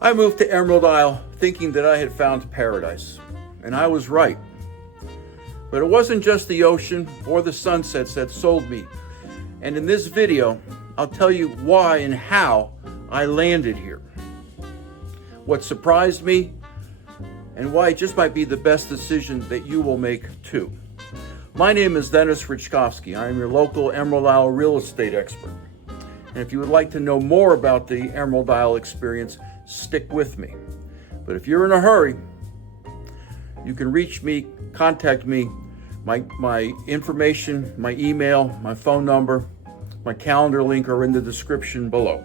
I moved to Emerald Isle thinking that I had found paradise, and I was right. But it wasn't just the ocean or the sunsets that sold me. And in this video, I'll tell you why and how I landed here, what surprised me, and why it just might be the best decision that you will make too. My name is Dennis Richkovsky. I am your local Emerald Isle real estate expert. And if you would like to know more about the Emerald Isle experience, stick with me. But if you're in a hurry, you can reach me, contact me. My information, my email, my phone number, my calendar link are in the description below.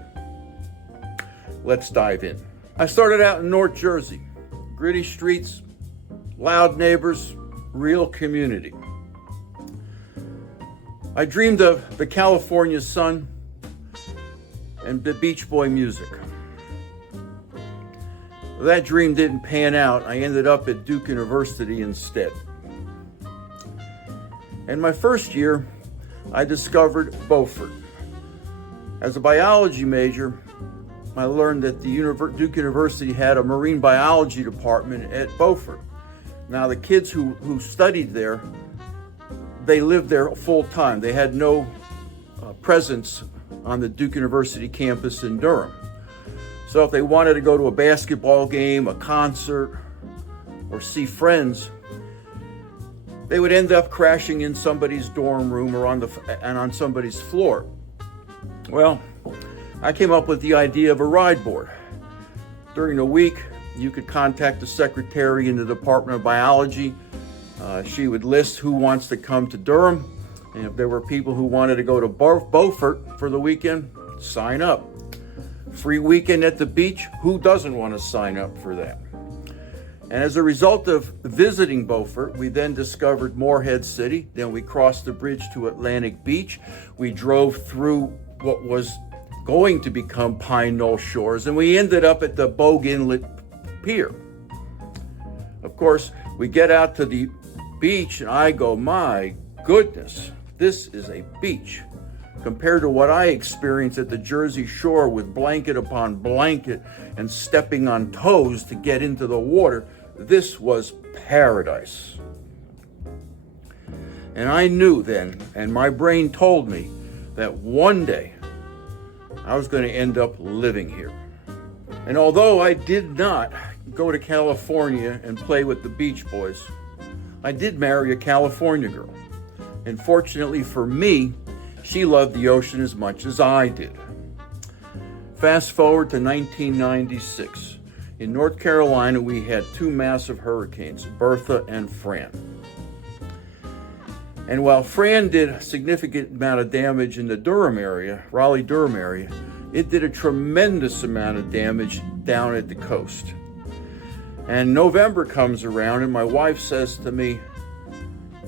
Let's dive in. I started out in North Jersey. Gritty streets, loud neighbors, real community. I dreamed of the California sun and the Beach Boy music. That dream didn't pan out. I ended up at Duke University instead. In my first year, I discovered Beaufort. As a biology major, I learned that the Duke University had a marine biology department at Beaufort. Now, the kids who studied there, they lived there full time. They had no presence on the Duke University campus in Durham. So if they wanted to go to a basketball game, a concert, or see friends, they would end up crashing in somebody's dorm room or on somebody's floor. Well, I came up with the idea of a ride board. During the week, you could contact the secretary in the Department of Biology. She would list who wants to come to Durham, and if there were people who wanted to go to Beaufort for the weekend, sign up. Free weekend at the beach, who doesn't want to sign up for that? And as a result of visiting Beaufort, we then discovered Morehead City. Then we crossed the bridge to Atlantic Beach. We drove through what was going to become Pine Knoll Shores, and we ended up at the Bogue Inlet Pier. Of course, we get out to the beach, and I go, my goodness, this is a beach. Compared to what I experienced at the Jersey Shore with blanket upon blanket and stepping on toes to get into the water, this was paradise. And I knew then, and my brain told me, that one day I was going to end up living here. And although I did not go to California and play with the Beach Boys, I did marry a California girl. And fortunately for me, she loved the ocean as much as I did. Fast forward to 1996. In North Carolina, we had two massive hurricanes, Bertha and Fran. And while Fran did a significant amount of damage in the Durham area, Raleigh-Durham area, it did a tremendous amount of damage down at the coast. And November comes around, and my wife says to me,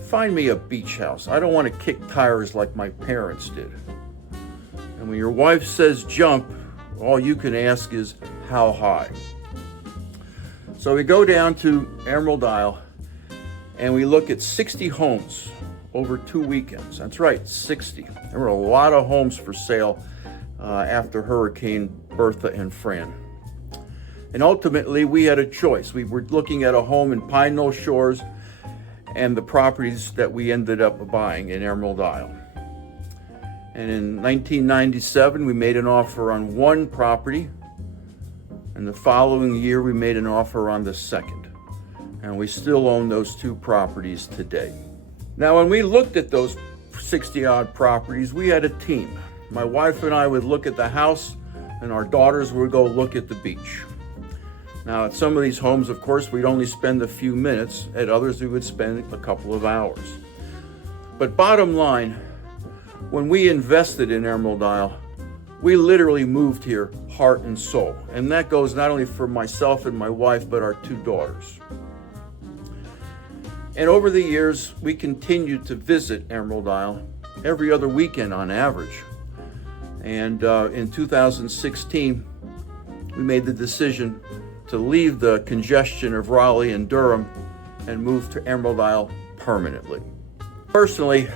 find me a beach house. I don't want to kick tires like my parents did. And when your wife says jump, all you can ask is how high. So we go down to Emerald Isle and we look at 60 homes over 2 weekends. That's right, 60. There were a lot of homes for sale after Hurricane Bertha and Fran. And ultimately we had a choice. We were looking at a home in Pine Knoll Shores and the properties that we ended up buying in Emerald Isle. And in 1997, we made an offer on one property, and the following year we made an offer on the second. And we still own those two properties today. Now, when we looked at those 60-odd properties, we had a team. My wife and I would look at the house, and our daughters would go look at the beach. Now, at some of these homes, of course, we'd only spend a few minutes. At others, we would spend a couple of hours. But bottom line, when we invested in Emerald Isle, we literally moved here heart and soul. And that goes not only for myself and my wife, but our two daughters. And over the years, we continued to visit Emerald Isle every other weekend on average. And in 2016, we made the decision to leave the congestion of Raleigh and Durham and move to Emerald Isle permanently. Personally,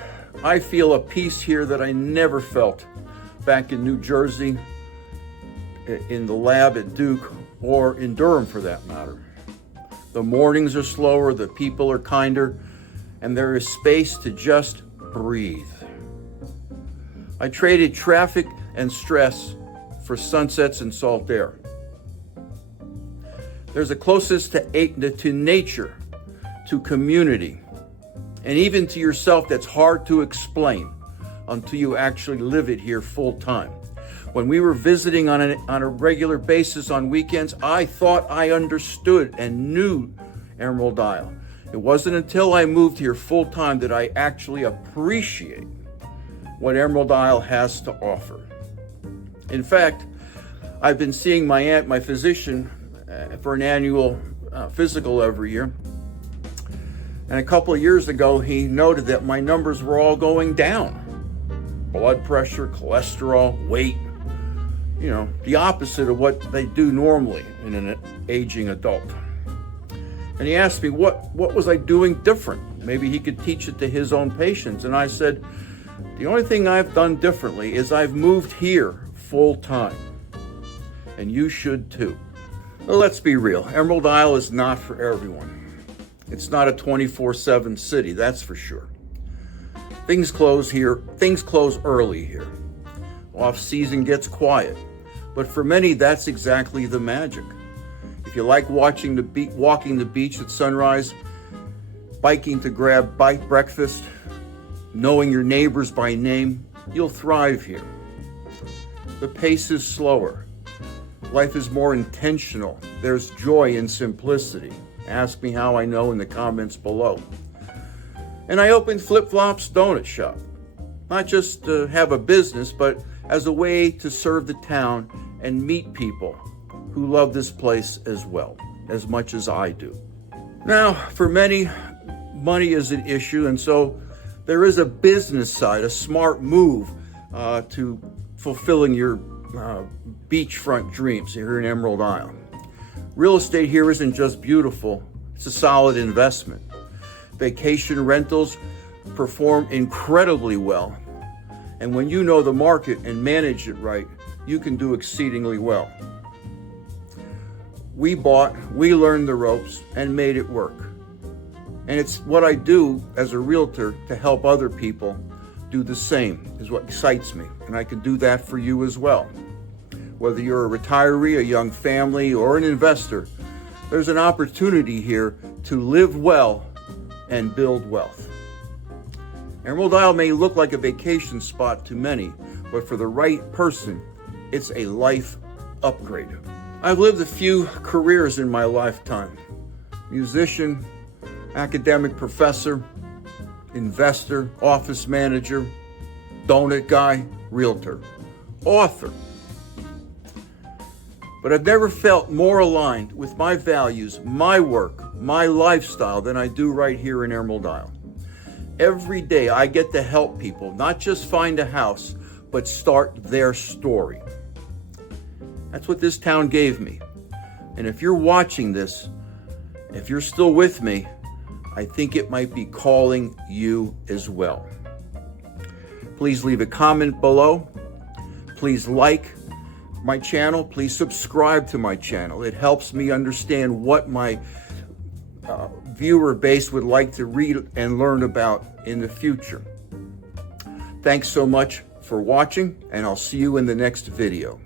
I feel a peace here that I never felt back in New Jersey, in the lab at Duke, or in Durham for that matter. The mornings are slower, the people are kinder, and there is space to just breathe. I traded traffic and stress for sunsets and salt air. There's a closeness to nature, to community, and even to yourself that's hard to explain until you actually live it here full time. When we were visiting on a regular basis on weekends, I thought I understood and knew Emerald Isle. It wasn't until I moved here full time that I actually appreciate what Emerald Isle has to offer. In fact, I've been seeing my physician for an annual physical every year. And a couple of years ago, he noted that my numbers were all going down. Blood pressure, cholesterol, weight, the opposite of what they do normally in an aging adult. And he asked me, what was I doing different? Maybe he could teach it to his own patients. And I said, the only thing I've done differently is I've moved here full time. And you should too. Well, let's be real. Emerald Isle is not for everyone. It's not a 24/7 city, that's for sure. Things close here. Things close early here. Off-season gets quiet. But for many, that's exactly the magic. If you like walking the beach at sunrise, biking to grab breakfast, knowing your neighbors by name, you'll thrive here. The pace is slower. Life is more intentional. There's joy in simplicity. Ask me how I know in the comments below. And I opened Flip Flops Donut Shop, not just to have a business, but as a way to serve the town and meet people who love this place as well, as much as I do. Now, for many, money is an issue, and so there is a business side, a smart move to fulfilling your beachfront dreams here in Emerald Isle. Real estate here isn't just beautiful, it's a solid investment. Vacation rentals perform incredibly well, and when you know the market and manage it right, you can do exceedingly well. We learned the ropes and made it work. And it's what I do as a realtor to help other people do the same is what excites me. And I can do that for you as well. Whether you're a retiree, a young family, or an investor, there's an opportunity here to live well and build wealth. Emerald Isle may look like a vacation spot to many, but for the right person, it's a life upgrade. I've lived a few careers in my lifetime. Musician, academic professor, investor, office manager, donut guy, realtor, author. But I've never felt more aligned with my values, my work, my lifestyle than I do right here in Emerald Isle. Every day I get to help people, not just find a house, but start their story. That's what this town gave me. And if you're watching this, if you're still with me, I think it might be calling you as well. Please leave a comment below. Please like my channel. Please subscribe to my channel. It helps me understand what my viewer base would like to read and learn about in the future. Thanks so much for watching, and I'll see you in the next video.